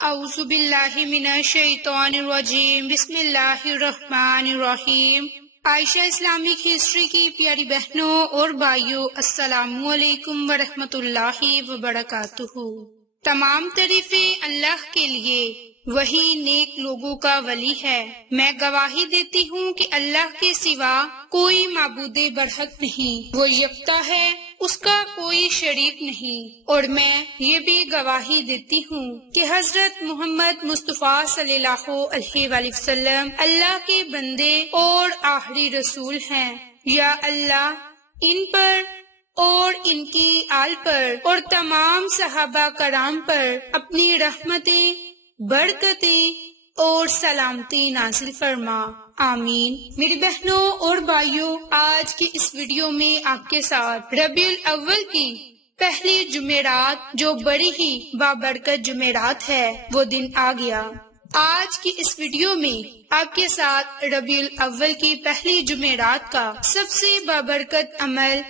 اعوذ باللہ من الشیطان الرجیم، بسم اللہ الرحمن الرحیم۔ عائشہ اسلامک ہسٹری کی پیاری بہنوں اور بھائیوں، السلام علیکم ورحمۃ اللہ وبرکاتہ۔ تمام تعریفیں اللہ کے لیے، وہی نیک لوگوں کا ولی ہے۔ میں گواہی دیتی ہوں کہ اللہ کے سوا کوئی معبود برحق نہیں، وہ یکتا ہے، اس کا کوئی شریک نہیں۔ اور میں یہ بھی گواہی دیتی ہوں کہ حضرت محمد مصطفیٰ صلی اللہ علیہ وآلہ وسلم اللہ کے بندے اور آخری رسول ہیں۔ یا اللہ ان پر اور ان کی آل پر اور تمام صحابہ کرام پر اپنی رحمتیں، برکتیں اور سلامتی نازل فرما، آمین۔ میری بہنوں اور بھائیوں، آج کی اس ویڈیو میں آپ کے ساتھ ربیع الاول کی پہلی جمعرات، جو بڑی ہی بابرکت جمعرات ہے، وہ دن آ گیا۔ آج کی اس ویڈیو میں آپ کے ساتھ ربیع الاول کی پہلی جمعرات کا سب سے بابرکت عمل،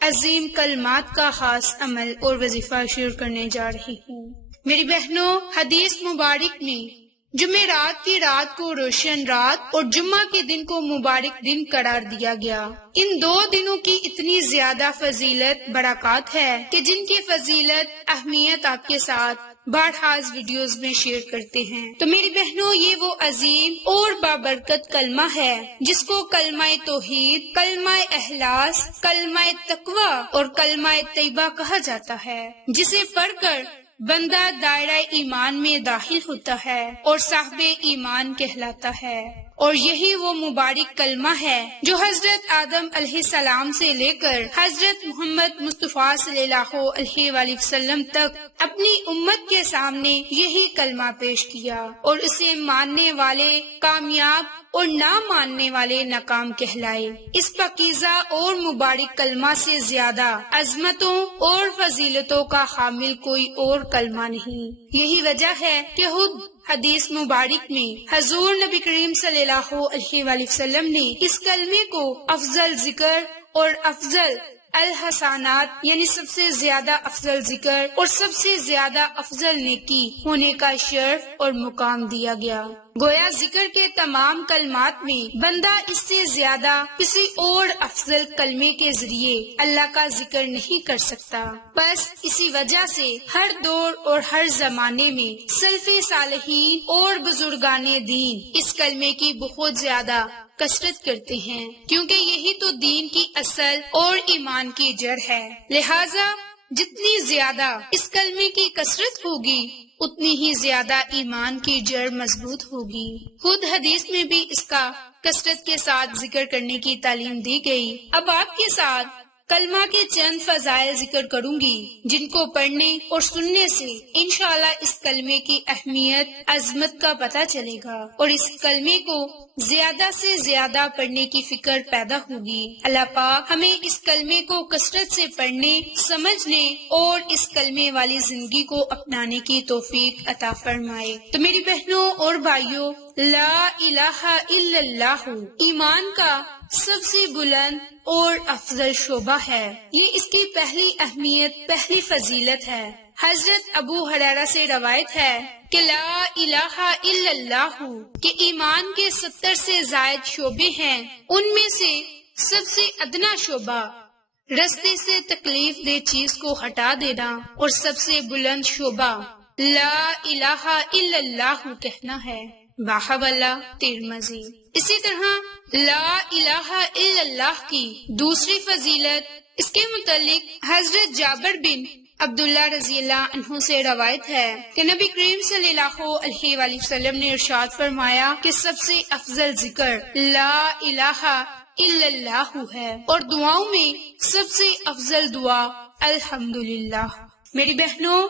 عظیم کلمات کا خاص عمل اور وظیفہ شیئر کرنے جا رہی ہوں۔ میری بہنوں، حدیث مبارک میں جمعرات کی رات کو روشن رات اور جمعہ کے دن کو مبارک دن قرار دیا گیا۔ ان دو دنوں کی اتنی زیادہ فضیلت برکات ہے کہ جن کی فضیلت، اہمیت آپ کے ساتھ بارہاز ویڈیوز میں شیئر کرتے ہیں۔ تو میری بہنوں، یہ وہ عظیم اور بابرکت کلمہ ہے جس کو کلمہ توحید، کلمہ اخلاص، کلمہ تقوی اور کلمہ طیبہ کہا جاتا ہے، جسے پڑھ کر بندہ دائرہ ایمان میں داخل ہوتا ہے اور صاحب ایمان کہلاتا ہے۔ اور یہی وہ مبارک کلمہ ہے جو حضرت آدم علیہ السلام سے لے کر حضرت محمد مصطفیٰ صلی اللہ علیہ وآلہ وسلم تک اپنی امت کے سامنے یہی کلمہ پیش کیا، اور اسے ماننے والے کامیاب اور نہ ماننے والے ناکام کہلائے۔ اس پاکیزہ اور مبارک کلمہ سے زیادہ عظمتوں اور فضیلتوں کا حامل کوئی اور کلمہ نہیں۔ یہی وجہ ہے کہ خود حدیث مبارک میں حضور نبی کریم صلی اللہ علیہ وآلہ وسلم نے اس کلمے کو افضل ذکر اور افضل الحسنات، یعنی سب سے زیادہ افضل ذکر اور سب سے زیادہ افضل نیکی ہونے کا شرف اور مقام دیا گیا۔ گویا ذکر کے تمام کلمات میں بندہ اس سے زیادہ کسی اور افضل کلمے کے ذریعے اللہ کا ذکر نہیں کر سکتا۔ بس اسی وجہ سے ہر دور اور ہر زمانے میں سلف صالحین اور بزرگان دین اس کلمے کی بہت زیادہ کثرت کرتے ہیں، کیونکہ یہی تو دین کی اصل اور ایمان کی جڑ ہے۔ لہٰذا جتنی زیادہ اس کلمے کی کثرت ہوگی، اتنی ہی زیادہ ایمان کی جڑ مضبوط ہوگی۔ خود حدیث میں بھی اس کا کثرت کے ساتھ ذکر کرنے کی تعلیم دی گئی۔ اب آپ کے ساتھ کلمہ کے چند فضائل ذکر کروں گی، جن کو پڑھنے اور سننے سے انشاءاللہ اس کلمے کی اہمیت، عظمت کا پتہ چلے گا، اور اس کلمے کو زیادہ سے زیادہ پڑھنے کی فکر پیدا ہوگی۔ اللہ پاک ہمیں اس کلمے کو کثرت سے پڑھنے، سمجھنے اور اس کلمے والی زندگی کو اپنانے کی توفیق عطا فرمائے۔ تو میری بہنوں اور بھائیوں، لا الہ الا اللہ ایمان کا سب سے بلند اور افضل شعبہ ہے۔ یہ اس کی پہلی اہمیت، پہلی فضیلت ہے۔ حضرت ابو ہریرہ سے روایت ہے کہ لا الہ الا اللہ کہ ایمان کے 70 سے زائد شعبے ہیں، ان میں سے سب سے ادنا شعبہ رستے سے تکلیف دہ چیز کو ہٹا دینا، اور سب سے بلند شعبہ لا الہ الا اللہ کہنا ہے۔ باحوالہ ترمذی۔ اسی طرح لا الہ الا اللہ کی دوسری فضیلت، اس کے متعلق حضرت جابر بن عبداللہ رضی اللہ عنہ سے روایت ہے کہ نبی کریم صلی اللہ علیہ وآلہ وسلم نے ارشاد فرمایا کہ سب سے افضل ذکر لا الہ الا اللہ ہے، اور دعاؤں میں سب سے افضل دعا الحمدللہ۔ میری بہنوں،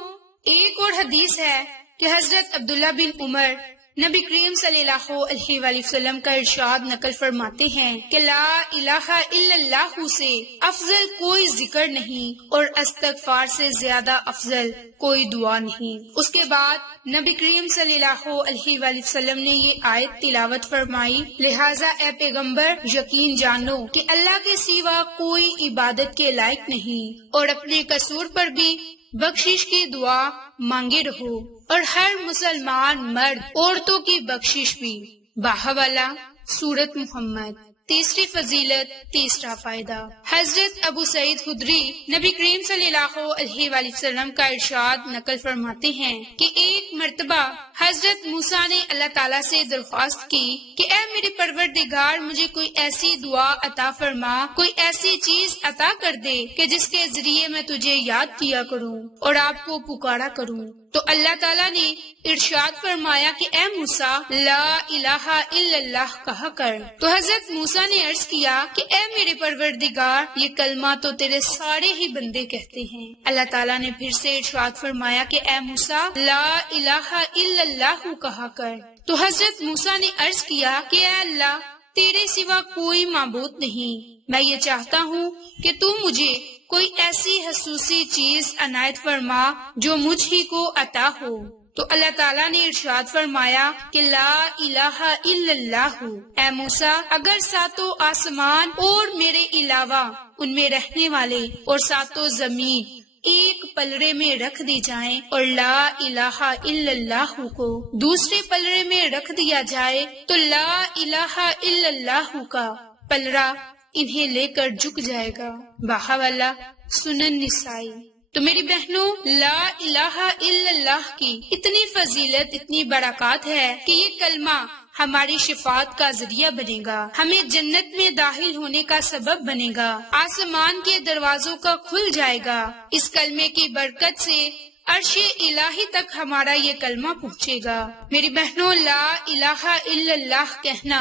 ایک اور حدیث ہے کہ حضرت عبداللہ بن عمر نبی کریم صلی اللہ علیہ وآلہ وسلم کا ارشاد نقل فرماتے ہیں کہ لا الہ الا اللہ سے افضل کوئی ذکر نہیں، اور استغفار سے زیادہ افضل کوئی دعا نہیں۔ اس کے بعد نبی کریم صلی اللہ علیہ وآلہ وسلم نے یہ آیت تلاوت فرمائی، لہٰذا اے پیغمبر یقین جانو کہ اللہ کے سوا کوئی عبادت کے لائق نہیں، اور اپنے قصور پر بھی بخشش کی دعا مانگے رہو، اور ہر مسلمان مرد عورتوں کی بخشش بھی۔ باحوالہ سورت محمد۔ تیسری فضیلت، تیسرا فائدہ، حضرت ابو سعید خدری نبی کریم صلی اللہ علیہ وآلہ وسلم کا ارشاد نقل فرماتے ہیں کہ ایک مرتبہ حضرت موسیٰ نے اللہ تعالیٰ سے درخواست کی کہ اے میرے پروردگار، مجھے کوئی ایسی دعا عطا فرما، کوئی ایسی چیز عطا کر دے کہ جس کے ذریعے میں تجھے یاد کیا کروں اور آپ کو پکارا کروں۔ تو اللہ تعالیٰ نے ارشاد فرمایا کہ اے موسیٰ، لا الہ الا اللہ کہا کر۔ تو حضرت موسیٰ نے عرض کیا کہ اے میرے پروردگار، یہ کلمہ تو تیرے سارے ہی بندے کہتے ہیں۔ اللہ تعالیٰ نے پھر سے ارشاد فرمایا کہ اے موسیٰ، لا الہ الا اللہ کہا کر۔ تو حضرت موسیٰ نے عرض کیا کہ اے اللہ، تیرے سوا کوئی معبود نہیں، میں یہ چاہتا ہوں کہ تو مجھے کوئی ایسی خصوصی چیز عنایت فرما جو مجھ ہی کو عطا ہو۔ تو اللہ تعالیٰ نے ارشاد فرمایا کہ لا الہ الا اللہ، اے موسیٰ، اگر ساتوں آسمان اور میرے علاوہ ان میں رہنے والے اور ساتوں زمین ایک پلڑے میں رکھ دی جائیں اور لا الہ الا اللہ کو دوسرے پلڑے میں رکھ دیا جائے تو لا الہ الا اللہ کا پلڑا انہیں لے کر جھک جائے گا۔ باحوالہ سنن نسائی۔ تو میری بہنوں، لا الہ الا اللہ کی اتنی فضیلت، اتنی برکات ہے کہ یہ کلمہ ہماری شفاعت کا ذریعہ بنے گا، ہمیں جنت میں داخل ہونے کا سبب بنے گا، آسمان کے دروازوں کا کھل جائے گا۔ اس کلمے کی برکت سے عرش الہی تک ہمارا یہ کلمہ پہنچے گا۔ میری بہنوں، لا الہ الا اللہ کہنا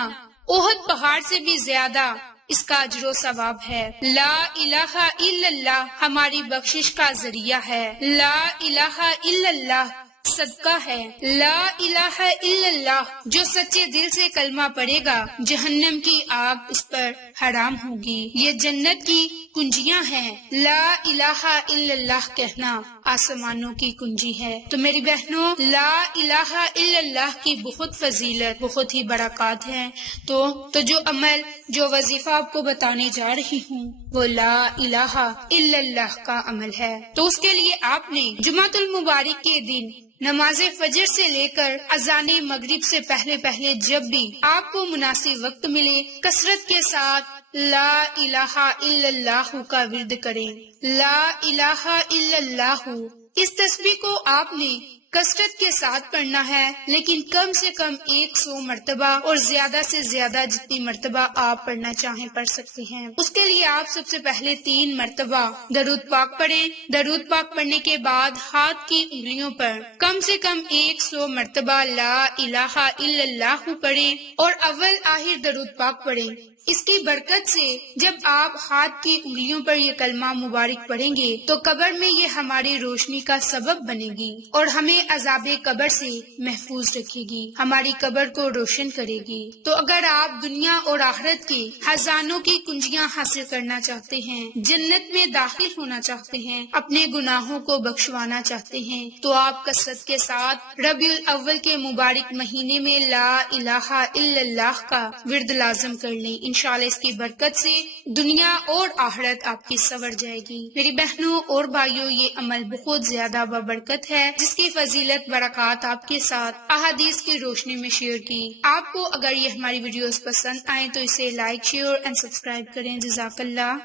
احد پہاڑ سے بھی زیادہ اس کا اجر و ثواب ہے۔ لا الہ الا اللہ ہماری بخشش کا ذریعہ ہے۔ لا الہ الا اللہ صدقہ ہے۔ لا الہ الا اللہ جو سچے دل سے کلمہ پڑھے گا، جہنم کی آگ اس پر حرام ہوگی، یہ جنت کی کنجیاں ہیں۔ لا الہ الا اللہ کہنا آسمانوں کی کنجی ہے۔ تو میری بہنوں، لا الہ الا اللہ کی بہت فضیلت، بہت ہی برکات ہیں۔ تو جو عمل، جو وظیفہ آپ کو بتانے جا رہی ہوں وہ لا الہ الا اللہ کا عمل ہے۔ تو اس کے لیے آپ نے جمعۃ المبارک کے دن نماز فجر سے لے کر اذان مغرب سے پہلے جب بھی آپ کو مناسب وقت ملے، کثرت کے ساتھ لا الہ الا اللہ کا ورد کریں۔ لا الہ الا اللہ، اس تسبیح کو آپ نے کثرت کے ساتھ پڑھنا ہے، لیکن کم سے کم 100 مرتبہ اور زیادہ سے زیادہ جتنی مرتبہ آپ پڑھنا چاہیں پڑھ سکتے ہیں۔ اس کے لیے آپ سب سے پہلے 3 مرتبہ درود پاک پڑھیں۔ درود پاک پڑھنے کے بعد ہاتھ کی انگلیوں پر کم سے کم 100 مرتبہ لا الہ الا اللہ پڑھیں اور اول آخر درود پاک پڑھیں۔ اس کی برکت سے جب آپ ہاتھ کی انگلیوں پر یہ کلمہ مبارک پڑھیں گے تو قبر میں یہ ہماری روشنی کا سبب بنے گی اور ہمیں عذاب قبر سے محفوظ رکھے گی، ہماری قبر کو روشن کرے گی۔ تو اگر آپ دنیا اور آخرت کے خزانوں کی کنجیاں حاصل کرنا چاہتے ہیں، جنت میں داخل ہونا چاہتے ہیں، اپنے گناہوں کو بخشوانا چاہتے ہیں، تو آپ کثرت کے ساتھ ربیع الاول کے مبارک مہینے میں لا الہ الا اللہ کا ورد لازم کر لیں۔ انشاءاللہ اس کی برکت سے دنیا اور آخرت آپ کی سنور جائے گی۔ میری بہنوں اور بھائیوں، یہ عمل بہت زیادہ بابرکت ہے جس کی فضیلت، برکات آپ کے ساتھ احادیث کی روشنی میں شیئر کی۔ آپ کو اگر یہ ہماری ویڈیوز پسند آئیں تو اسے لائک، شیئر اینڈ سبسکرائب کریں۔ جزاک اللہ۔